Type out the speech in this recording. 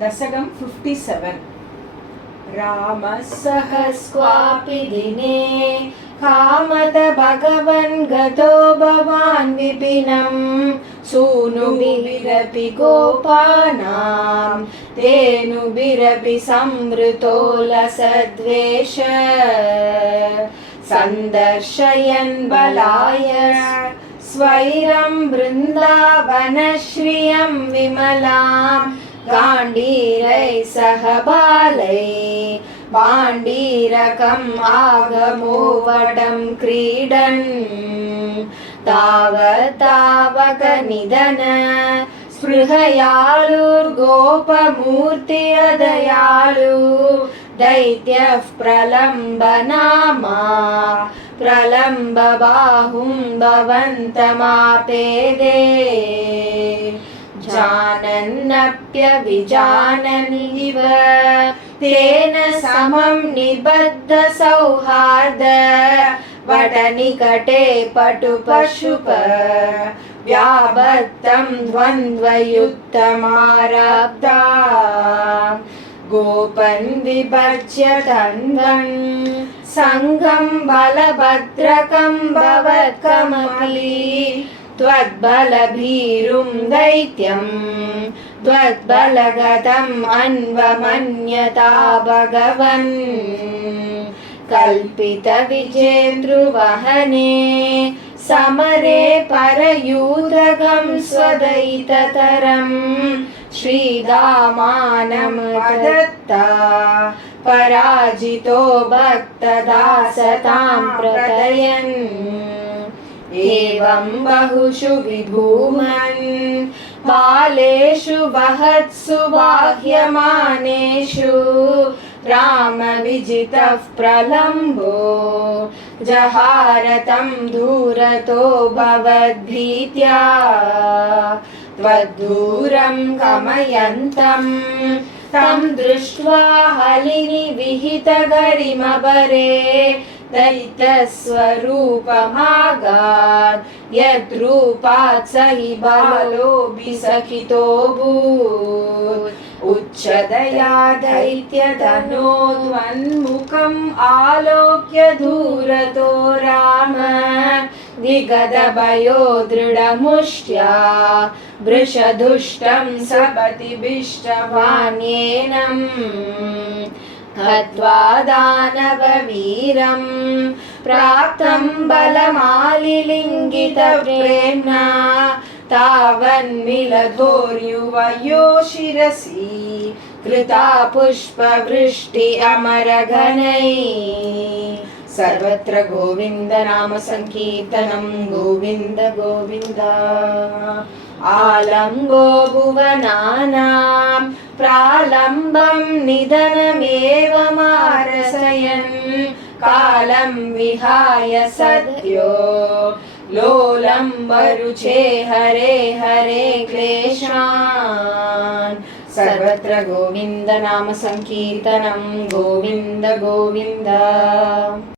दशकं 57। रामः सहस्वापि दिने कामत भगवन् गतो भवान् विपिनं सूनुभिरपि गोपानां तेनुभिरपि संवृतो लसद्वेष सन्दर्शयन् बलाय स्वैरं वृन्दावनश्रियं विमलां गाण्डीरैः सह बालैः पाण्डीरकम् आगमो वटं क्रीडन् तावतावकनिधन स्पृहयालुर्गोपमूर्तिरदयालु दैत्यः प्रलम्बनामा प्रलम्बबाहुं भवन्तमापेदे जानन्नप्यविजानन्निव तेन समं निबद्धसौहार्द वटनिकटे पटुपशुप व्याबद्धं द्वन्द्वयुक्तमारब्धा गोपन् विभज्य धन्वन् सङ्गं बलभद्रकं भवत्कमपि त्वद्बलभीरुं दैत्यं त्वद्बलगतम् अन्वमन्यता भगवन् कल्पितविजेन्द्रुवहने समरे परयूदगं स्वदयिततरं श्रीदामानमदत्ता पराजितो भक्तदासतां प्रदयन् एवं बहुषु विभूमन् बालेषु वहत्सु बाह्यमानेषु रामविजितः प्रलम्बो जहारतं दूरतो भवद्भीत्या त्वद्दूरं गमयन्तं तं दृष्ट्वा हलिनि विहितगरिमबरे दैत्यस्वरूपमागात् यद्रूपात् स हि बालोऽभिसखितोऽभूत् उच्चदया दैत्यधनोद्वन्मुखम् आलोक्य दूरतो राम विगतभयो दृढमुष्ट्या वृषदुष्टं सपतिभिष्टवान्येनं हत्वा दानववीरं प्राप्तं बलमालिलिङ्गितप्रेम्णा तावन्मिलधोर्युवयो शिरसि कृता पुष्पवृष्टि अमरगणैः सर्वत्र गोविन्द नाम संकीर्तनं गोविन्द गोविन्द आलम्बो भुवनानां प्रालम्बं निधनमेव मारसयन् कालं विहाय सद्यो लोलं वरुचे हरे हरे क्लेशान् सर्वत्र गोविन्द नाम संकीर्तनं गोविन्द गोविन्द।